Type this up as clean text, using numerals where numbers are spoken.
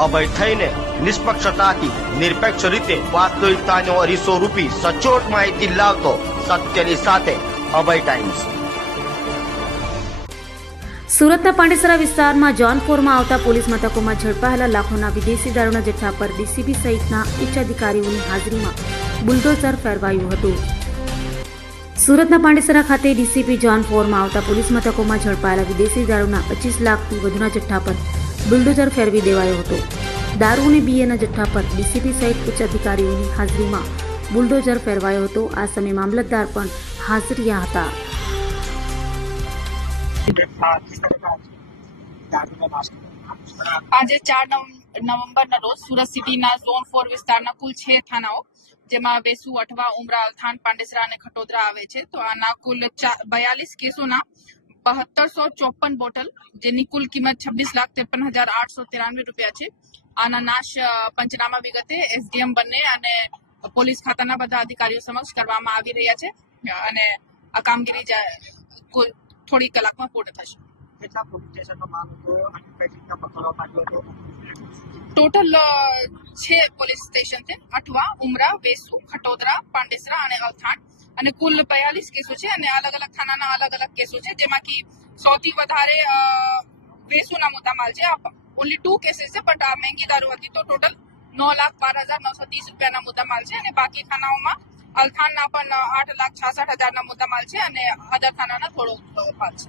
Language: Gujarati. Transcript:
અભય થઈને નિષ્પક્ષતાથી નિરપેક્ષ રીતે વાસ્તવિકતાનો અરીસો રૂપી સચોટ માહિતી લાવતો સત્યની સાથે અભય ટાઈમ્સ। સુરતના પાંડેસરા વિસ્તારમાં જોન 4 માં આવતા પોલીસ મથકોમાં ઝડપાયેલા લાખોના વિદેશી દારૂના જથ્થા પર ડીસીપી સહિતના ઉચ્ચ અધિકારીઓની હાજરીમાં બુલડોઝર ફેરવાયું હતું। સુરતના પાંડેસરા ખાતે ડીસીપી જોન 4 માં આવતા પોલીસ મથકોમાં ઝડપાયેલા વિદેશી દારૂના 25 લાખથી વધુના જથ્થા પર બુલડોઝર ફેરવી દેવાયો હતો। દારૂ અને બીએના જથ્થા પર ડીસીપી સહિત ઉચ્ચ અધિકારીઓની હાજરીમાં બુલડોઝર ફેરવાયો હતો। આ સમયે મામલતદાર પણ હાજર રહ્યા હતા। આજે 4 નવેમ્બરના રોજ સુરત સિટીના ઝોન 4 વિસ્તારના કુલ 6 થાનાઓ જેમાં વેસુ, અઠવા, ઉમરા, અલથાણ, પાંડેસરા અને ખટોદરા આવે છે તો આના કુલ 42 કેસોના 7254 બોટલ જેની કુલ કિંમત 26,53,893 રૂપિયા છે। આના નાશ પંચનામા વિગતે એસડીએમ બંને અને પોલીસ ખાતાના બધા અધિકારીઓ સમક્ષ કરવામાં આવી રહ્યા છે અને આ કામગીરી કુલ થોડી કલાકમાં પૂર્ણ થશે। ટોટલ 6 પોલીસ સ્ટેશન છે, અઠવા, ઉમરા, વેસુ, ખટોદરા, પાંડેસરા અને અલથાણ અને કુલ 42 કેસો છે અને અલગ અલગ થાનાના અલગ અલગ કેસો છે જેમાંથી સૌથી વધારે વેસુના મુદ્દામાલ છે। ઓનલી 2 કેસીસ છે બટ આ મહેંગી દારૂ હતી તો ટોટલ 9,12,930 રૂપિયાના મુદ્દામાલ છે અને બાકી થાનાઓમાં અલથાણના પણ 8,66,000ના મુદ્દામાલ છે અને અધર થાનાના થોડો માલ છે।